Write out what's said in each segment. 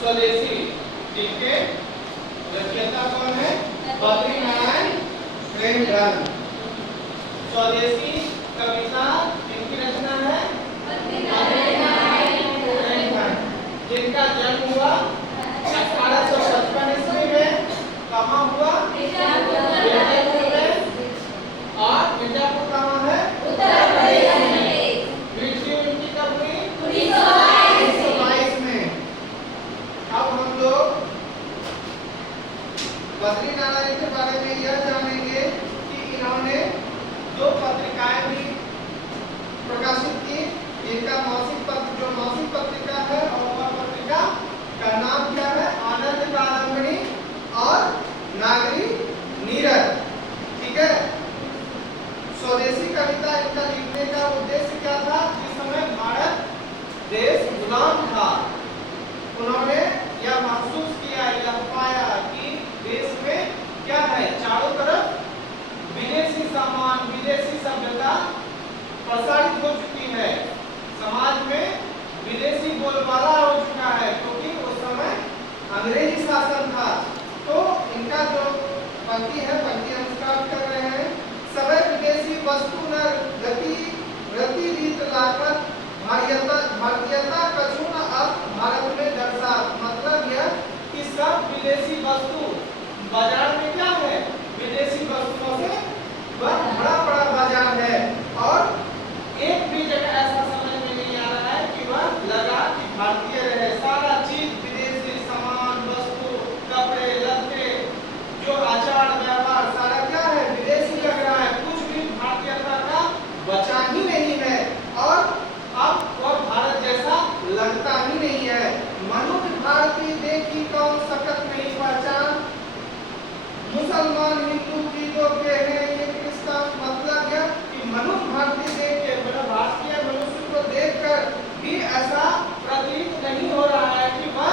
स्वदेशी जिनके रचयिता कौन है? बद्रीनारायण प्रेमचंद। स्वदेशी कविता किनकी रचना है? बद्रीनारायण प्रेमचंद, जिनका जन्म हुआ 1855 ईस्वी में। कहाँ हुआ? मिर्जापुर में। और मिर्जापुर कहाँ है? उत्तर प्रदेश में। मृत्यु उनकी कब हुई? 1922 में। अब हम लोग बद्रीनारायण के बारे में यह जानेंगे कि इन्होंने दो पत्रिकाएं भी प्रकाशित की, जिनका मासिक पत्रिका है और वह पत्रिका का नाम क्या है? आनंद कादम्बिनी और नागरी नीरज। ठीक है। स्वदेशी कविता इनका लिखने का उद्देश्य क्या था? जिस समय भारत देश गुलाम था, उन्होंने यह महसूस किया, यह पाया कि देश में क्या है, चारों तरफ विदेशी सामान, विदेशी सभ्यता प्रसारित हो चुकी है। समाज में विदेशी बोलबाला हो चुका है, क्योंकि उस समय अंग्रेजी शासन था। तो इनका जो पंक्ति है, पंक्ति हम स्टार्ट कर रहे हैं। सबै विदेशी वस्तु न रति रीत लाकर भारतीयता कछु न अब भारत में दर्शा। मतलब यह कि सब विदेशी वस्तु बाजार में क्या है? विदेशी वस्तुओं से बड़ा बड़ा बाजार है। और एक भी जगह ऐसा समझ में नहीं आ रहा है कि वह लगा कि भारतीय रहे। सारा चीज विदेशी सामान, वस्तु, कपड़े लत्ते, जो आचार व्यवहार सारा क्या है? विदेशी लग रहा है। कुछ भी भारतीयता का बचा ही नहीं है और अब वह भारत जैसा लगता ही नहीं है। मनुष्य भारतीय देखी कौन सकत नहीं पहचान, मुसलमान हिंदू ईदों के हैं ये क्रिश्चियन। मतलब यह कि मनुष्य भारतीय देख के, मतलब भारतीय मनुष्य को देखकर भी ऐसा प्रतीत नहीं हो रहा है कि वह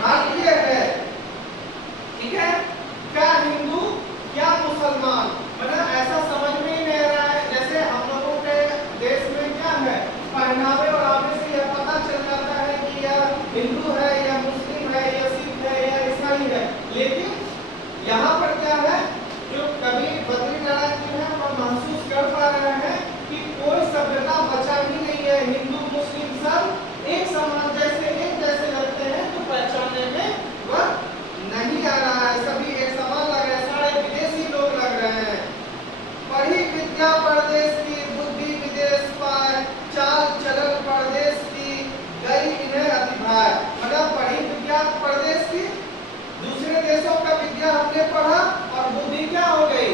भारतीय है। ठीक है। क्या हिंदू क्या मुसलमान, मतलब ऐसा समझ में ही नहीं आ रहा है। जैसे हम लोगों के देश में क्या है, पहनावे और आने से यह पता चल जाता है कि यह हिंदू है, यह मुस्लिम है, यह सिख है, यह ईसाई है। लेकिन यहाँ पर क्या है, जो कवि बद्रीनारायण जी हैं वो महसूस कर पा रहे हैं कि कोई सभ्यता बचा ही नहीं है। हिंदू मुस्लिम सब एक समान एक जैसे लगते हैं, तो पहचानने में वह नहीं आ रहा है। सभी एक समान लग रहे हैं, सारे विदेशी लोग लग रहे हैं। पढ़ी विद्या परदेश की, बुद्धि विदेश पाए, चाल चलन परदेश की, गई इन्हें अतिभाय। मतलब पढ़ी विद्या परदेश की, दूसरे देशों का विद्या हमने पढ़ा और बुद्धि क्या हो गई?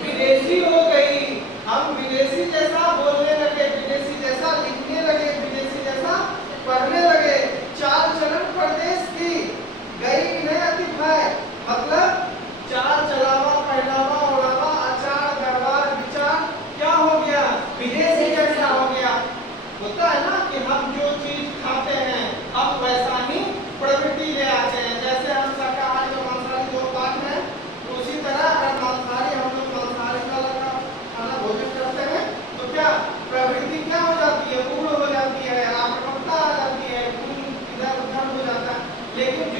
विदेशी हो गई। हम विदेशी जैसा बोलने लगे, विदेशी जैसा लिखने लगे, विदेशी जैसा पढ़ने लगे। चाल चलन परदेश की, गई इन्हें अतिभाय। मतलब चाल चलावा, पहनावा ओढ़ावा, आचार व्यवहार विचार क्या हो गया? विदेशी जैसा हो गया। होता है ना कि हम जो चीज खाते हैं हम वैसा ही प्रवृत्ति ले आते हैं। जैसे हम शाकाहारी और मांसाहारी दो पार्ट हैं, उसी तरह अगर मांसाहारी हम लोग मांसाहारी का खाना भोजन करते हैं तो क्या प्रवृत्ति क्या हो जाती है? उग्र हो जाती है, आक्रामकता आ जाती है, इधर उधर हो जाता है। लेकिन